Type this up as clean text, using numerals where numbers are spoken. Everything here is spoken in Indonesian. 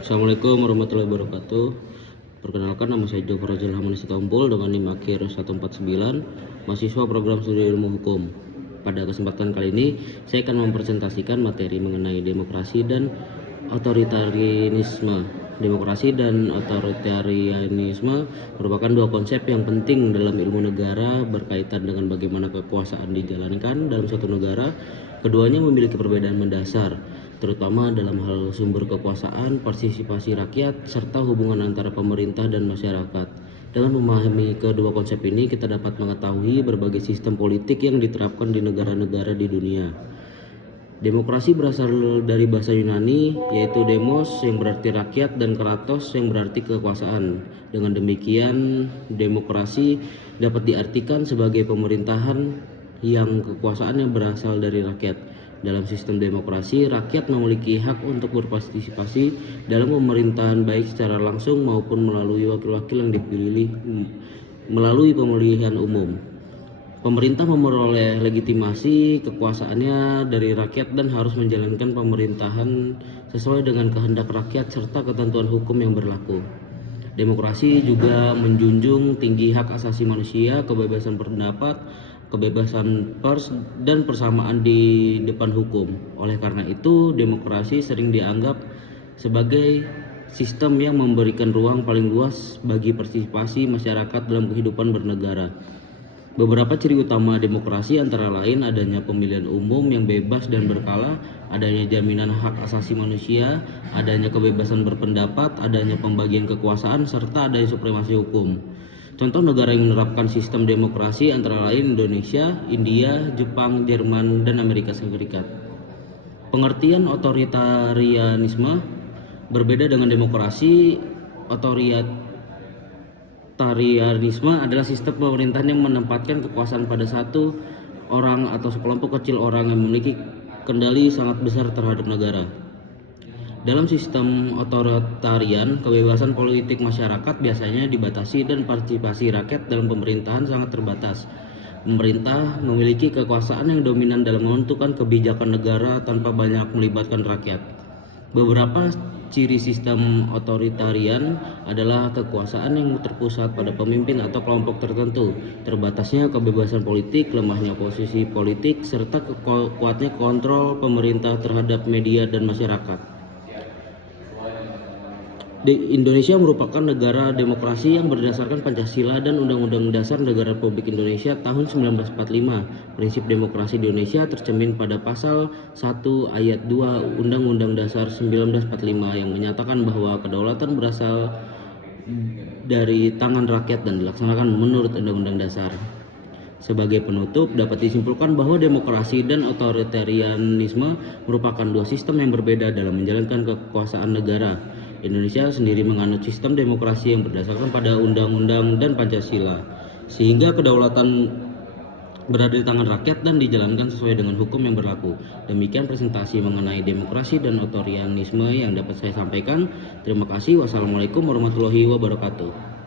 Assalamualaikum warahmatullahi wabarakatuh. Perkenalkan, nama saya Jofar Rajal Hamani Sitompul dengan NIM akhir 149, mahasiswa program studi ilmu hukum. Pada kesempatan kali ini, saya akan mempresentasikan materi mengenai demokrasi dan otoritarianisme. Demokrasi dan otoritarianisme merupakan dua konsep yang penting dalam ilmu negara berkaitan dengan bagaimana kekuasaan dijalankan dalam suatu negara. Keduanya memiliki perbedaan mendasar, terutama dalam hal sumber kekuasaan, partisipasi rakyat, serta hubungan antara pemerintah dan masyarakat. Dengan memahami kedua konsep ini, kita dapat mengetahui berbagai sistem politik yang diterapkan di negara-negara di dunia. Demokrasi berasal dari bahasa Yunani, yaitu demos yang berarti rakyat dan kratos yang berarti kekuasaan. Dengan demikian, demokrasi dapat diartikan sebagai pemerintahan yang kekuasaannya berasal dari rakyat. Dalam sistem demokrasi, rakyat memiliki hak untuk berpartisipasi dalam pemerintahan baik secara langsung maupun melalui wakil-wakil yang dipilih melalui pemilihan umum. Pemerintah memperoleh legitimasi kekuasaannya dari rakyat dan harus menjalankan pemerintahan sesuai dengan kehendak rakyat serta ketentuan hukum yang berlaku. Demokrasi juga menjunjung tinggi hak asasi manusia, kebebasan pendapat, kebebasan pers, dan persamaan di depan hukum. Oleh karena itu, demokrasi sering dianggap sebagai sistem yang memberikan ruang paling luas bagi partisipasi masyarakat dalam kehidupan bernegara. Beberapa ciri utama demokrasi antara lain adanya pemilihan umum yang bebas dan berkala, adanya jaminan hak asasi manusia, adanya kebebasan berpendapat, adanya pembagian kekuasaan, serta adanya supremasi hukum. Contoh negara yang menerapkan sistem demokrasi antara lain Indonesia, India, Jepang, Jerman, dan Amerika Serikat. Pengertian otoritarianisme berbeda dengan demokrasi. Otoritarianisme adalah sistem pemerintahan yang menempatkan kekuasaan pada satu orang atau sekelompok kecil orang yang memiliki kendali sangat besar terhadap negara. Dalam sistem otoritarian, kebebasan politik masyarakat biasanya dibatasi dan partisipasi rakyat dalam pemerintahan sangat terbatas. Pemerintah memiliki kekuasaan yang dominan dalam menentukan kebijakan negara tanpa banyak melibatkan rakyat. Beberapa ciri sistem otoritarian adalah kekuasaan yang terpusat pada pemimpin atau kelompok tertentu, terbatasnya kebebasan politik, lemahnya posisi politik, serta kuatnya kontrol pemerintah terhadap media dan masyarakat. Indonesia merupakan negara demokrasi yang berdasarkan Pancasila dan Undang-Undang Dasar Negara Republik Indonesia tahun 1945. Prinsip demokrasi di Indonesia tercermin pada pasal 1 ayat 2 Undang-Undang Dasar 1945 yang menyatakan bahwa kedaulatan berasal dari tangan rakyat dan dilaksanakan menurut Undang-Undang Dasar. Sebagai penutup, dapat disimpulkan bahwa demokrasi dan otoritarianisme merupakan dua sistem yang berbeda dalam menjalankan kekuasaan negara. Indonesia sendiri menganut sistem demokrasi yang berdasarkan pada undang-undang dan Pancasila, sehingga kedaulatan berada di tangan rakyat dan dijalankan sesuai dengan hukum yang berlaku. Demikian presentasi mengenai demokrasi dan otoritarianisme yang dapat saya sampaikan. Terima kasih. Wassalamualaikum warahmatullahi wabarakatuh.